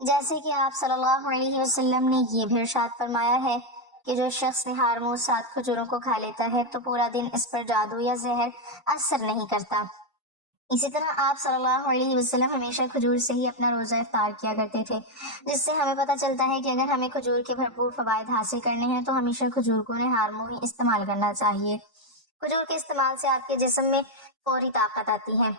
جیسے کہ آپ صلی اللہ علیہ وسلم نے یہ بھی ارشاد فرمایا ہے کہ جو شخص نہار منہ 7 کھجوروں کو کھا لیتا ہے تو پورا دن اس پر جادو یا زہر اثر نہیں کرتا۔ اسی طرح آپ صلی اللہ علیہ وسلم ہمیشہ کھجور سے ہی اپنا روزہ افطار کیا کرتے تھے، جس سے ہمیں پتہ چلتا ہے کہ اگر ہمیں کھجور کے بھرپور فوائد حاصل کرنے ہیں تو ہمیشہ کھجور کو نہار منہ ہی استعمال کرنا چاہیے۔ کھجور کے استعمال سے آپ کے جسم میں فوری طاقت آتی ہے،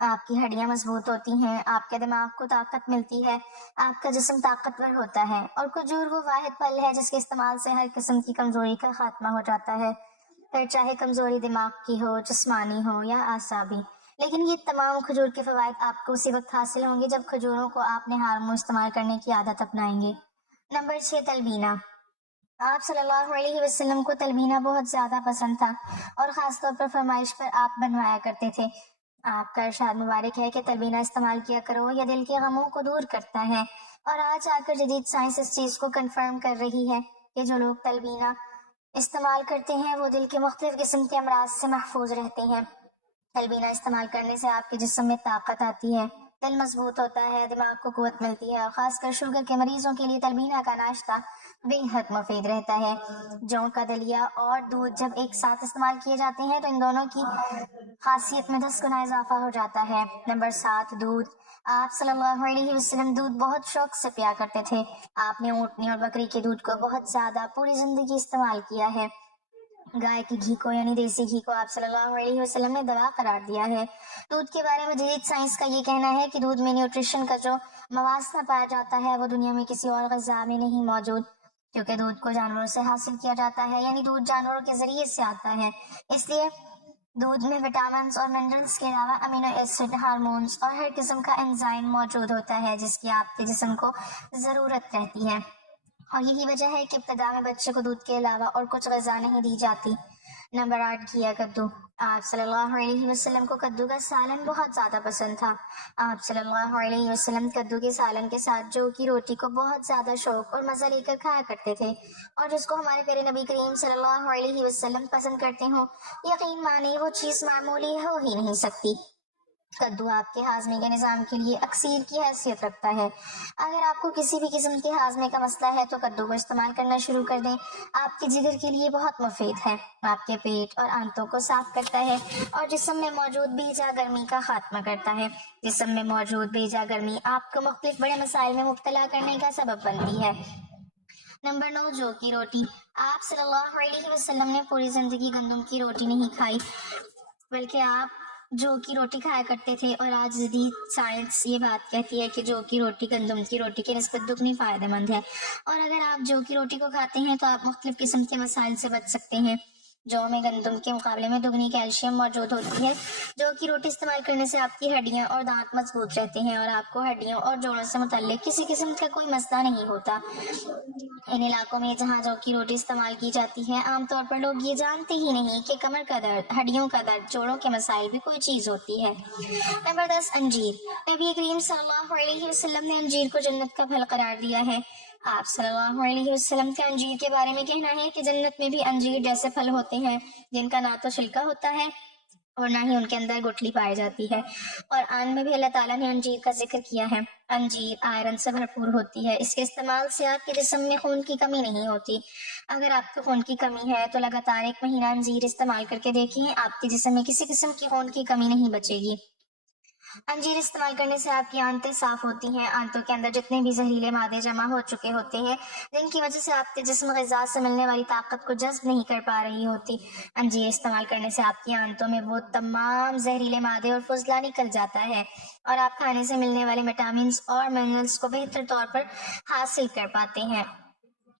آپ کی ہڈیاں مضبوط ہوتی ہیں، آپ کے دماغ کو طاقت ملتی ہے، آپ کا جسم طاقتور ہوتا ہے، اور کھجور وہ واحد پھل ہے جس کے استعمال سے ہر قسم کی کمزوری کا خاتمہ ہو جاتا ہے، پھر چاہے کمزوری دماغ کی ہو، جسمانی ہو یا اعصابی۔ لیکن یہ تمام کھجور کے فوائد آپ کو اسی وقت حاصل ہوں گے جب کھجوروں کو آپ نہار منہ استعمال کرنے کی عادت اپنائیں گے۔ نمبر 6، تلبینہ۔ آپ صلی اللہ علیہ وسلم کو تلبینہ بہت زیادہ پسند تھا، اور خاص طور پر فرمائش پر آپ بنوایا کرتے تھے۔ آپ کا ارشاد مبارک ہے کہ تلبینہ استعمال کیا کرو، یہ دل کے غموں کو دور کرتا ہے، اور آج آ کر جدید سائنس اس چیز کو کنفرم کر رہی ہے کہ جو لوگ تلبینہ استعمال کرتے ہیں وہ دل کے مختلف قسم کے امراض سے محفوظ رہتے ہیں۔ تلبینہ استعمال کرنے سے آپ کے جسم میں طاقت آتی ہے، دل مضبوط ہوتا ہے، دماغ کو قوت ملتی ہے، اور خاص کر شوگر کے مریضوں کے لیے تلبینہ کا ناشتہ بے حد مفید رہتا ہے۔ جوں کا دلیا اور دودھ جب ایک ساتھ استعمال کیے جاتے ہیں تو ان دونوں کی خاصیت میں 10 گنا اضافہ ہو جاتا ہے۔ نمبر 7، دودھ۔ آپ صلی اللہ علیہ وسلم دودھ بہت شوق سے پیا کرتے تھے۔ آپ نے اونٹنی اور بکری کے دودھ کو بہت زیادہ پوری زندگی استعمال کیا ہے۔ گائے کے گھی کو یعنی دیسی گھی کو آپ صلی اللہ علیہ وسلم نے دوا قرار دیا ہے۔ دودھ کے بارے میں جدید سائنس کا یہ کہنا ہے کہ دودھ میں نیوٹریشن کا جو موازنہ پایا جاتا ہے وہ دنیا میں کسی اور غذا میں نہیں موجود، کیونکہ دودھ کو جانوروں سے حاصل کیا جاتا ہے، یعنی دودھ جانوروں کے ذریعے سے آتا ہے۔ اس لیے دودھ میں وٹامنز اور منرلز کے علاوہ امینو ایسڈ، ہارمونز اور ہر قسم کا انزائم موجود ہوتا ہے جس کی آپ کے جسم کو ضرورت رہتی ہے، اور یہی وجہ ہے کہ ابتدا میں بچے کو دودھ کے علاوہ اور کچھ غذا نہیں دی جاتی۔ نمبر 8، گھیا کدو۔ آپ صلی اللہ علیہ وسلم کو کدو کا سالن بہت زیادہ پسند تھا۔ آپ صلی اللہ علیہ وسلم کدو کے سالن کے ساتھ جو کی روٹی کو بہت زیادہ شوق اور مزہ لے کر کھایا کرتے تھے، اور جس کو ہمارے پیارے نبی کریم صلی اللہ علیہ وسلم پسند کرتے ہوں، یقین مانے وہ چیز معمولی ہو ہی نہیں سکتی۔ کدو آپ کے ہاضمے کے نظام کے لیے اکسیر کی حیثیت رکھتا ہے۔ اگر آپ کو کسی بھی قسم کے ہاضمے کا مسئلہ ہے تو کدو کو استعمال کرنا شروع کر دیں۔ آپ کے جگر کے لیے بہت مفید ہے، آپ کے پیٹ اور آنتوں کو صاف کرتا ہے، اور جسم میں موجود بے جا گرمی کا خاتمہ کرتا ہے۔ جسم میں موجود بے جا گرمی آپ کو مختلف بڑے مسائل میں مبتلا کرنے کا سبب بنتی ہے۔ نمبر 9، جو کی روٹی۔ آپ صلی اللہ علیہ وسلم نے پوری زندگی گندم کی روٹی نہیں کھائی، بلکہ آپ جو کی روٹی کھایا کرتے تھے، اور آج جدید سائنس یہ بات کہتی ہے کہ جو کی روٹی گندم کی روٹی کی نسبت دگنی فائدہ مند ہے، اور اگر آپ جو کی روٹی کو کھاتے ہیں تو آپ مختلف قسم کے مسائل سے بچ سکتے ہیں۔ جو میں گندم کے مقابلے میں دگنی کیلشیم موجود ہوتی ہے۔ جو کی روٹی استعمال کرنے سے آپ کی ہڈیاں اور دانت مضبوط رہتے ہیں، اور آپ کو ہڈیوں اور جوڑوں سے متعلق کسی قسم کا کوئی مسئلہ نہیں ہوتا۔ ان علاقوں میں جہاں جو کی روٹی استعمال کی جاتی ہے، عام طور پر لوگ یہ جانتے ہی نہیں کہ کمر کا درد، ہڈیوں کا درد، جوڑوں کے مسائل بھی کوئی چیز ہوتی ہے۔ نمبر 10، انجیر۔ نبی کریم صلی اللہ علیہ وسلم نے انجیر کو جنت کا پھل قرار دیا ہے۔ آپ صلی اللہ علیہ وسلم کا انجیر کے بارے میں کہنا ہے کہ جنت میں بھی انجیر جیسے پھل ہوتے ہیں جن کا نہ تو چھلکا ہوتا ہے اور نہ ہی ان کے اندر گٹھلی پائی جاتی ہے۔ اور آن میں بھی اللہ تعالیٰ نے انجیر کا ذکر کیا ہے۔ انجیر آئرن سے بھرپور ہوتی ہے، اس کے استعمال سے آپ کے جسم میں خون کی کمی نہیں ہوتی۔ اگر آپ کو خون کی کمی ہے تو لگاتار 1 مہینہ انجیر استعمال کر کے دیکھیں، آپ کے جسم میں کسی قسم کی خون کی کمی نہیں بچے گی۔ انجیر استعمال کرنے سے آپ کی آنتیں صاف ہوتی ہیں، آنتوں کے اندر جتنے بھی زہریلے مادے جمع ہو چکے ہوتے ہیں جن کی وجہ سے آپ کے جسم غذا سے ملنے والی طاقت کو جذب نہیں کر پا رہی ہوتی، انجیر استعمال کرنے سے آپ کی آنتوں میں وہ تمام زہریلے مادے اور فضلہ نکل جاتا ہے، اور آپ کھانے سے ملنے والے وٹامنز اور منرلز کو بہتر طور پر حاصل کر پاتے ہیں۔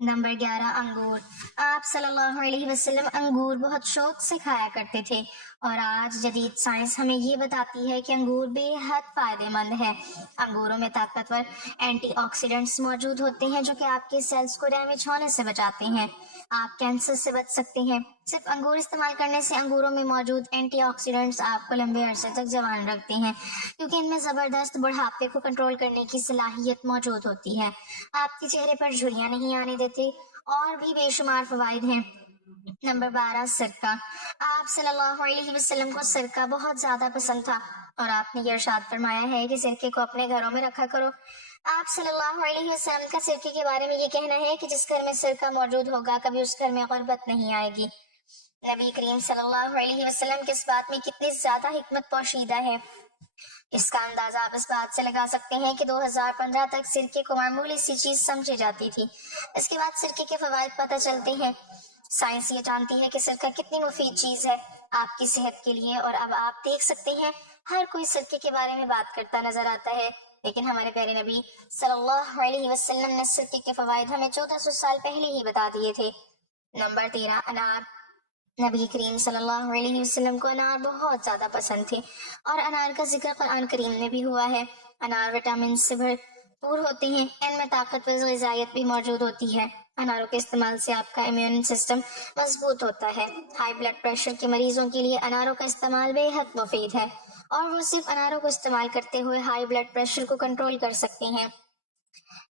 نمبر 11، انگور۔ آپ صلی اللہ علیہ وسلم انگور بہت شوق سے کھایا کرتے تھے، اور آج جدید سائنس ہمیں یہ بتاتی ہے کہ انگور بے حد فائدہ مند ہے۔ انگوروں میں طاقتور اینٹی آکسیڈنٹس موجود ہوتے ہیں جو کہ آپ کے سیلز کو ڈیمیج ہونے سے بچاتے ہیں۔ آپ کینسر سے بچ سکتے ہیں۔ صرف انگور استعمال کرنے سے انگوروں میں موجود اینٹی آکسیڈنٹس آپ کو لمبے عرصے تک جوان رکھتے ہیں، کیونکہ ان میں زبردست بڑھاپے کو کنٹرول کرنے کی صلاحیت موجود ہوتی ہے، آپ کے چہرے پر جھریاں نہیں آنے دیتے، اور بھی بے شمار فوائد ہیں۔ نمبر 12، سرکہ۔ آپ صلی اللہ علیہ وسلم کو سرکہ بہت زیادہ پسند تھا، اور آپ نے یہ ارشاد فرمایا ہے کہ سرکے کو اپنے گھروں میں رکھا کرو۔ آپ صلی اللہ علیہ وسلم کا سرکے کے بارے میں یہ کہنا ہے کہ جس گھر میں سرکہ موجود ہوگا کبھی اس گھر میں غربت نہیں آئے گی۔ نبی کریم صلی اللہ علیہ وسلم کے اس بات میں کتنی زیادہ حکمت پوشیدہ ہے، اس کا اندازہ آپ اس بات سے لگا سکتے ہیں کہ 2015 تک سرکے کو معمولی سی چیز سمجھی جاتی تھی۔ اس کے بعد سرکے کے فوائد پتہ چلتے ہیں۔ سائنس یہ جانتی ہے کہ سرکہ کتنی مفید چیز ہے آپ کی صحت کے لیے، اور اب آپ دیکھ سکتے ہیں ہر کوئی سرکے کے بارے میں بات کرتا نظر آتا ہے، لیکن ہمارے پیارے نبی صلی اللہ علیہ وسلم نے سرکے کے فوائد ہمیں 1400 سال پہلے ہی بتا دیے تھے۔ نمبر 13، انار۔ نبی کریم صلی اللہ علیہ وسلم کو انار بہت زیادہ پسند تھے، اور انار کا ذکر قرآن کریم میں بھی ہوا ہے۔ انار وٹامن سے بھرپور ہوتے ہیں، ان میں طاقتور غذائیت بھی موجود ہوتی ہے۔ اناروں کے استعمال سے آپ کا امیون سسٹم مضبوط ہوتا ہے۔ ہائی بلڈ پریشر کے مریضوں کے لیے اناروں کا استعمال بے حد مفید ہے، اور وہ صرف اناروں کو استعمال کرتے ہوئے ہائی بلڈ پریشر کو کنٹرول کر سکتے ہیں،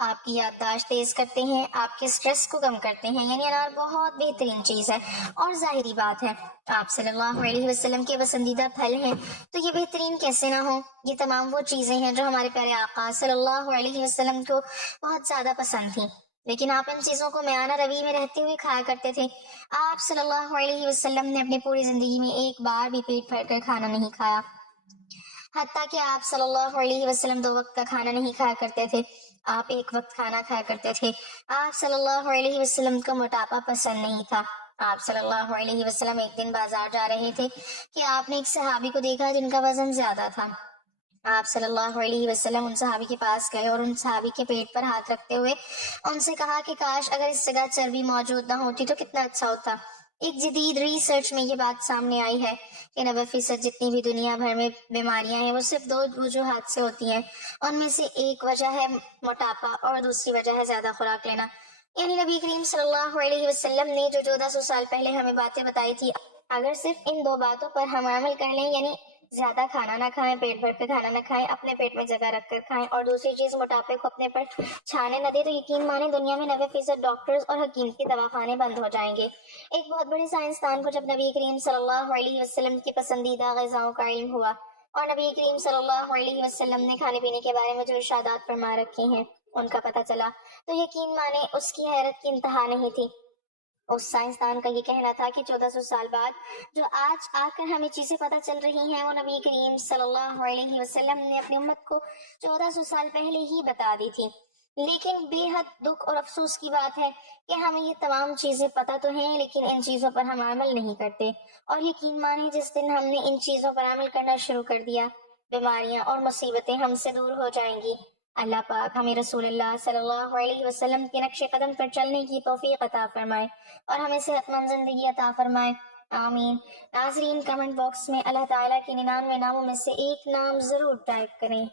آپ کی یادداشت تیز کرتے ہیں، آپ کے سٹریس کو کم کرتے ہیں، یعنی انار بہت بہترین چیز ہے۔ اور ظاہری بات ہے آپ صلی اللہ علیہ وسلم کے پسندیدہ پھل ہیں تو یہ بہترین کیسے نہ ہو۔ یہ تمام وہ چیزیں ہیں جو ہمارے پیارے آقا صلی اللہ علیہ وسلم کو بہت زیادہ پسند تھیں، لیکن آپ ان چیزوں کو میانہ روی میں رہتے ہوئے کھایا کرتے تھے۔ آپ صلی اللہ علیہ وسلم نے اپنی پوری زندگی میں ایک بار بھی پیٹ بھر کر کھانا نہیں کھایا، حتیٰ کہ آپ صلی اللہ علیہ وسلم 2 وقت کا کھانا نہیں کھایا کرتے تھے، آپ 1 وقت کھانا کھایا کرتے تھے۔ آپ صلی اللہ علیہ وسلم کو موٹاپا پسند نہیں تھا۔ آپ صلی اللہ علیہ وسلم ایک دن بازار جا رہے تھے کہ آپ نے ایک صحابی کو دیکھا جن کا وزن زیادہ تھا۔ آپ صلی اللہ علیہ وسلم ان صحابی کے پاس گئے اور ان صحابی کے پیٹ پر ہاتھ رکھتے ہوئے ان سے کہا کہ کاش اگر اس جگہ چربی موجود نہ ہوتی تو کتنا اچھا ہوتا۔ ایک جدید ریسرچ میں یہ بات سامنے آئی ہے کہ 90% جتنی بھی دنیا بھر میں بیماریاں ہیں وہ صرف 2 وجوہات سے ہوتی ہیں، ان میں سے ایک وجہ ہے موٹاپا اور دوسری وجہ ہے زیادہ خوراک لینا۔ یعنی نبی کریم صلی اللہ علیہ وسلم نے جو 1400 سال پہلے ہمیں باتیں بتائی تھی، اگر صرف ان 2 باتوں پر ہم عمل کر لیں، یعنی زیادہ کھانا نہ کھائیں، پیٹ بھر کے کھانا نہ کھائیں، اپنے پیٹ میں جگہ رکھ کر کھائیں، اور دوسری چیز موٹاپے کو اپنے پر چھانے نہ دیں، تو یقین مانیں دنیا میں 90% ڈاکٹرز اور حکیم کے دواخانے بند ہو جائیں گے۔ ایک بہت بڑے سائنسدان کو جب نبی کریم صلی اللہ علیہ وسلم کی پسندیدہ غذاؤں کا علم ہوا، اور نبی کریم صلی اللہ علیہ وسلم نے کھانے پینے کے بارے میں جو ارشادات فرما رکھے ہیں ان کا پتہ چلا، تو یقین مانیں اس کی حیرت کی انتہا نہیں تھی۔ اس سائنسدان کا یہ کہنا تھا کہ 1400 سال بعد جو آج آ کر ہمیں چیزیں پتہ چل رہی ہیں وہ نبی کریم صلی اللہ علیہ وسلم نے اپنی امت کو 1400 سال پہلے ہی بتا دی تھی۔ لیکن بے حد دکھ اور افسوس کی بات ہے کہ ہمیں یہ تمام چیزیں پتہ تو ہیں، لیکن ان چیزوں پر ہم عمل نہیں کرتے، اور یقین مانیں جس دن ہم نے ان چیزوں پر عمل کرنا شروع کر دیا، بیماریاں اور مصیبتیں ہم سے دور ہو جائیں گی۔ اللہ پاک ہمیں رسول اللہ صلی اللہ علیہ وسلم کے نقش قدم پر چلنے کی توفیق عطا فرمائے اور ہمیں صحت مند زندگی عطا فرمائے، آمین۔ ناظرین، کمنٹ باکس میں اللہ تعالیٰ کے 99 ناموں میں سے ایک نام ضرور ٹائپ کریں۔